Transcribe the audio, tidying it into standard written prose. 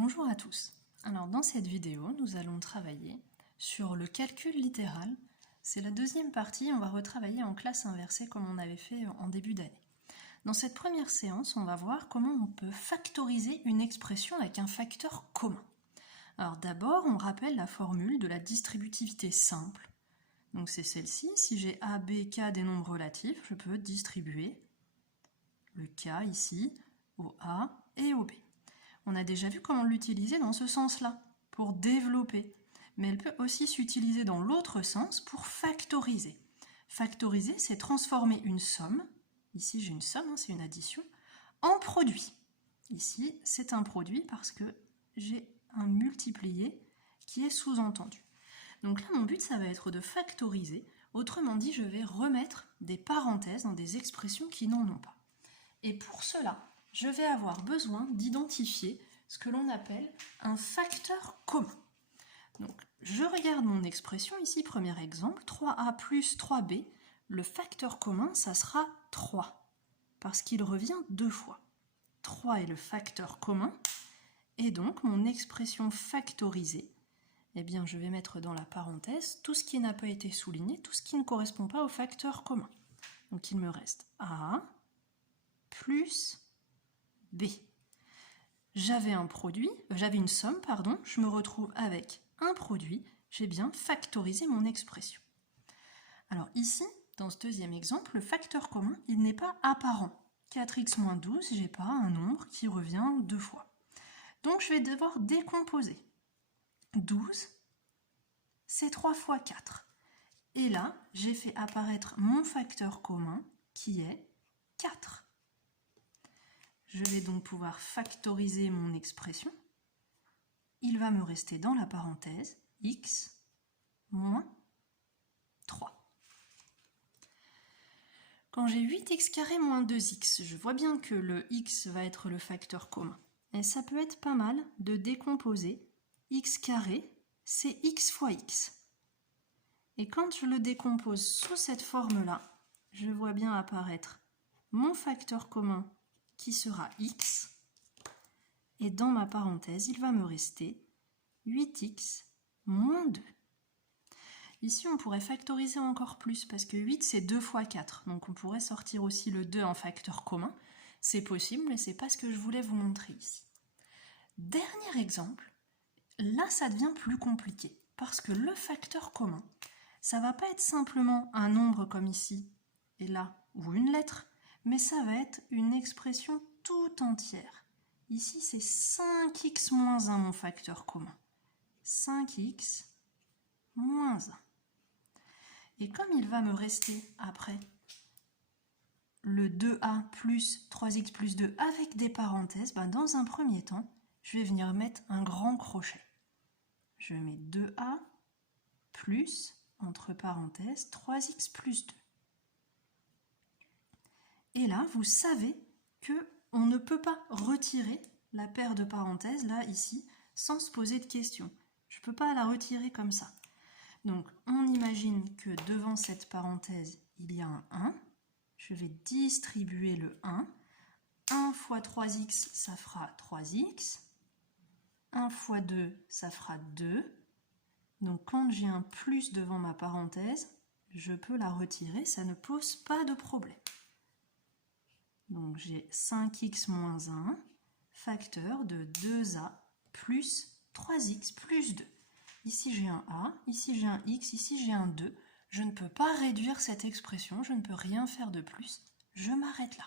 Bonjour à tous. Alors dans cette vidéo, nous allons travailler sur le calcul littéral. C'est la deuxième partie, on va retravailler en classe inversée comme on avait fait en début d'année. Dans cette première séance, on va voir comment on peut factoriser une expression avec un facteur commun. Alors d'abord, on rappelle la formule de la distributivité simple. Donc c'est celle-ci, si j'ai A, B, K des nombres relatifs, je peux distribuer le K ici au A et au B. On a déjà vu comment l'utiliser dans ce sens-là, pour développer. Mais elle peut aussi s'utiliser dans l'autre sens pour factoriser. Factoriser, c'est transformer une somme, ici j'ai une somme, c'est une addition, en produit. Ici, c'est un produit parce que j'ai un multiplié qui est sous-entendu. Donc là, mon but, ça va être de factoriser. Autrement dit, je vais remettre des parenthèses dans des expressions qui n'en ont pas. Et pour cela, je vais avoir besoin d'identifier ce que l'on appelle un facteur commun. Donc, je regarde mon expression ici, premier exemple, 3a plus 3b. Le facteur commun, ça sera 3, parce qu'il revient deux fois. 3 est le facteur commun, et donc mon expression factorisée, eh bien, je vais mettre dans la parenthèse tout ce qui n'a pas été souligné, tout ce qui ne correspond pas au facteur commun. Donc, il me reste a plus b. J'avais une somme, je me retrouve avec un produit, j'ai bien factorisé mon expression. Alors ici, dans ce deuxième exemple, le facteur commun, il n'est pas apparent. 4x moins 12, je n'ai pas un nombre qui revient deux fois. Donc je vais devoir décomposer. 12, c'est 3 fois 4. Et là, j'ai fait apparaître mon facteur commun qui est 4. Je vais donc pouvoir factoriser mon expression. Il va me rester dans la parenthèse x moins 3. Quand j'ai 8x carré moins 2x, je vois bien que le x va être le facteur commun. Et ça peut être pas mal de décomposer. X carré, c'est x fois x. Et quand je le décompose sous cette forme-là, je vois bien apparaître mon facteur commun qui sera x, et dans ma parenthèse, il va me rester 8x moins 2. Ici, on pourrait factoriser encore plus, parce que 8, c'est 2 fois 4, donc on pourrait sortir aussi le 2 en facteur commun. C'est possible, mais ce n'est pas ce que je voulais vous montrer ici. Dernier exemple, là, ça devient plus compliqué, parce que le facteur commun, ça ne va pas être simplement un nombre comme ici, et là, ou une lettre, mais ça va être une expression tout entière. Ici, c'est 5x moins 1, mon facteur commun. 5x moins 1. Et comme il va me rester après le 2a plus 3x plus 2 avec des parenthèses, dans un premier temps, je vais venir mettre un grand crochet. Je mets 2a plus, entre parenthèses, 3x plus 2. Et là, vous savez qu'on ne peut pas retirer la paire de parenthèses, là, ici, sans se poser de questions. Je ne peux pas la retirer comme ça. Donc, on imagine que devant cette parenthèse, il y a un 1. Je vais distribuer le 1. 1 fois 3x, ça fera 3x. 1 fois 2, ça fera 2. Donc, quand j'ai un plus devant ma parenthèse, je peux la retirer, ça ne pose pas de problème. Donc j'ai 5x moins 1, facteur de 2a plus 3x plus 2. Ici j'ai un a, ici j'ai un x, ici j'ai un 2. Je ne peux pas réduire cette expression, je ne peux rien faire de plus. Je m'arrête là.